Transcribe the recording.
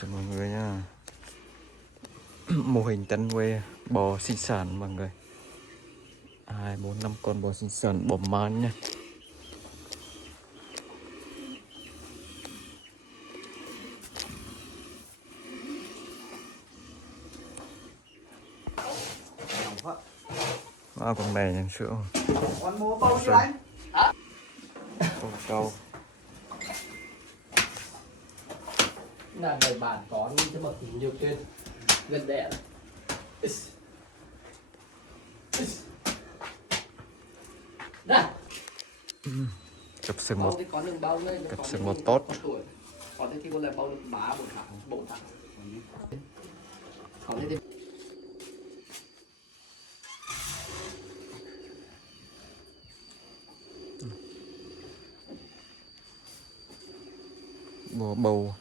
Chào mọi người nha. Mô hình chăn nuôi bò sinh sản mọi người. 2, 4, 5 con bò sinh sản bò man nha. Con này nhận sữa. Con mua bao nhiêu anh? Hả? Con câu. Là người bạn có cho bậc nhiều trên gần đẻ. Nè. Cặp sừng Bao một. thì có đường bao đây, Cặp có sừng những một tốt. tuổi. Còn thế thì con là bao được bá bộ thẳng. Còn thế thì Bò bầu.